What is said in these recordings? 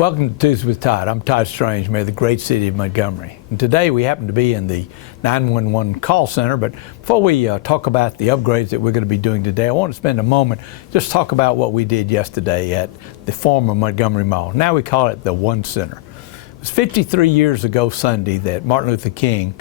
Welcome to Tues with Todd. I'm Todd Strange, Mayor of the great city of Montgomery. And today we happen to be in the 911 call center, but before we talk about the upgrades that we're going to be doing today, I want to spend a moment just talk about what we did yesterday at the former Montgomery Mall. Now we call it the One Center. It was 53 years ago Sunday that Martin Luther King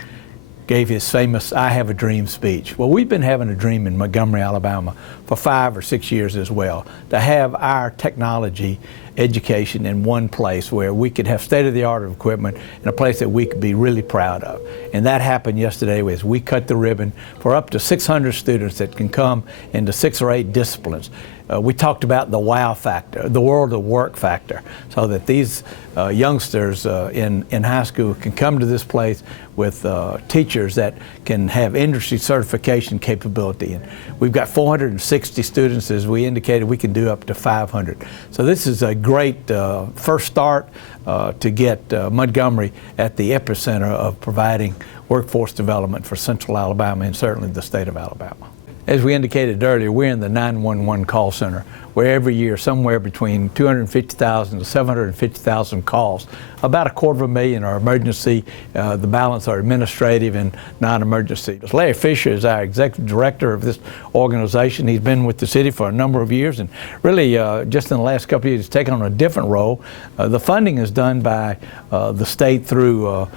gave his famous I Have a Dream speech. Well, we've been having a dream in Montgomery, Alabama for 5 or 6 years as well, to have our technology education in one place where we could have state-of-the-art equipment in a place that we could be really proud of. And that happened yesterday as we cut the ribbon for up to 600 students that can come into 6 or 8 disciplines. We talked about the wow factor, the world of work factor, so that these youngsters in high school can come to this place with teachers that can have industry certification capability. And we've got 460 students. As we indicated, we can do up to 500. So this is a great first start to get Montgomery at the epicenter of providing workforce development for Central Alabama and certainly the state of Alabama. As we indicated earlier, we're in the 911 call center, where every year somewhere between 250,000 to 750,000 calls. About 250,000 are emergency, the balance are administrative and non-emergency. Larry Fisher is our executive director of this organization. He's been with the city for a number of years, and really just in the last couple of years he's taken on a different role. The funding is done by the state through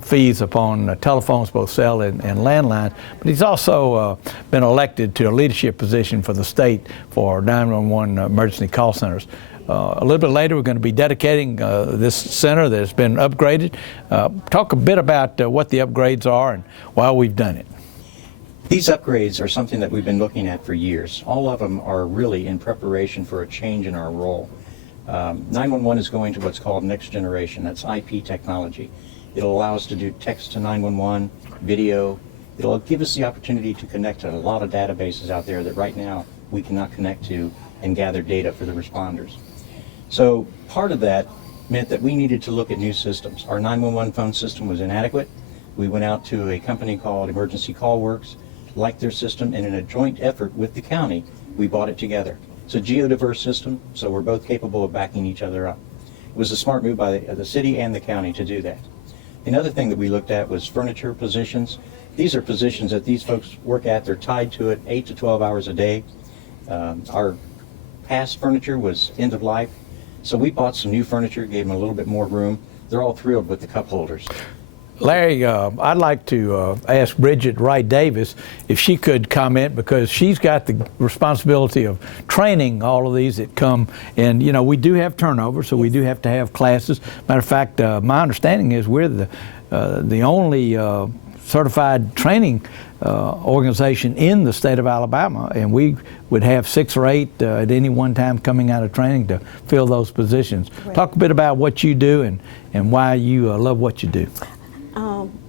fees upon telephones, both cell and landline, but he's also been elected to a leadership position for the state for 911 emergency call centers. A little bit later, we're going to be dedicating this center that's been upgraded. Talk a bit about what the upgrades are and why we've done it. These upgrades are something that we've been looking at for years. All of them are really in preparation for a change in our role. 911 is going to what's called next generation. That's IP technology. It'll allow us to do text to 911, video. It'll give us the opportunity to connect to a lot of databases out there that right now we cannot connect to and gather data for the responders. So part of that meant that we needed to look at new systems. Our 911 phone system was inadequate. We went out to a company called Emergency Call Works, liked their system, and in a joint effort with the county, we bought it together. It's a geodiverse system, so we're both capable of backing each other up. It was a smart move by the city and the county to do that. Another thing that we looked at was furniture positions. These are positions that these folks work at. They're tied to it 8 to 12 hours a day. Our past furniture was end of life, so we bought some new furniture, gave them a little bit more room. They're all thrilled with the cup holders. Larry, I'd like to ask Bridget Wright Davis if she could comment, because she's got the responsibility of training all of these that come. And you know, we do have turnover, so we do have to have classes. Matter of fact, my understanding is we're the only certified training organization in the state of Alabama, and we would have 6 or 8 at any one time coming out of training to fill those positions. Right. Talk a bit about what you do and why you love what you do.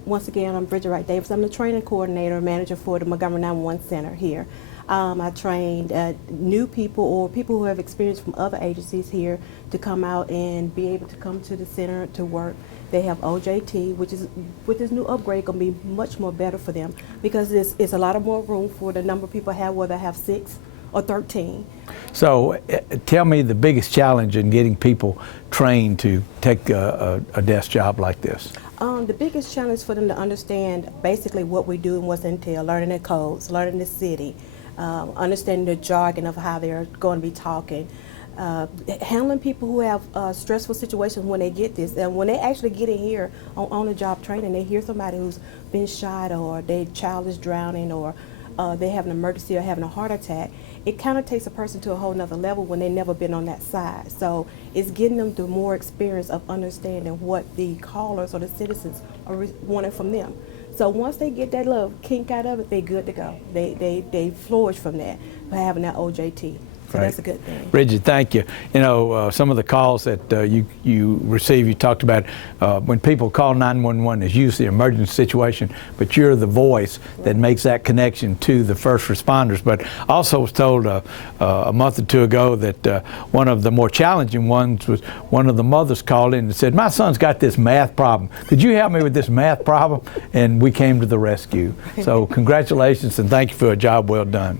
Once again, I'm Bridget Wright Davis. I'm the training coordinator and manager for the Montgomery 911 Center here. I trained new people or people who have experience from other agencies here to come out and be able to come to the center to work. They have OJT, which is with this new upgrade going to be much more better for them, because it's a lot of more room for the number of people I have, whether I have 6 or 13. So tell me the biggest challenge in getting people trained to take a desk job like this. The biggest challenge for them to understand basically what we do and what's entailed, learning the codes, learning the city, understanding the jargon of how they're going to be talking, handling people who have stressful situations when they get this. And when they actually get in here on the job training, they hear somebody who's been shot, or their child is drowning, or they have an emergency or having a heart attack. It kind of takes a person to a whole nother level when they've never been on that side. So it's getting them the more experience of understanding what the callers or the citizens are wanting from them. So once they get that little kink out of it, they're good to go. They flourish from that by having that OJT. So that's a good thing. Bridget, thank you. You know, some of the calls that you receive, you talked about when people call 911 is usually an emergency situation, but you're the voice that makes that connection to the first responders. But also was told a month or 2 ago that one of the more challenging ones was one of the mothers called in and said, "My son's got this math problem. Could you help me with this math problem?" And we came to the rescue. So congratulations and thank you for a job well done.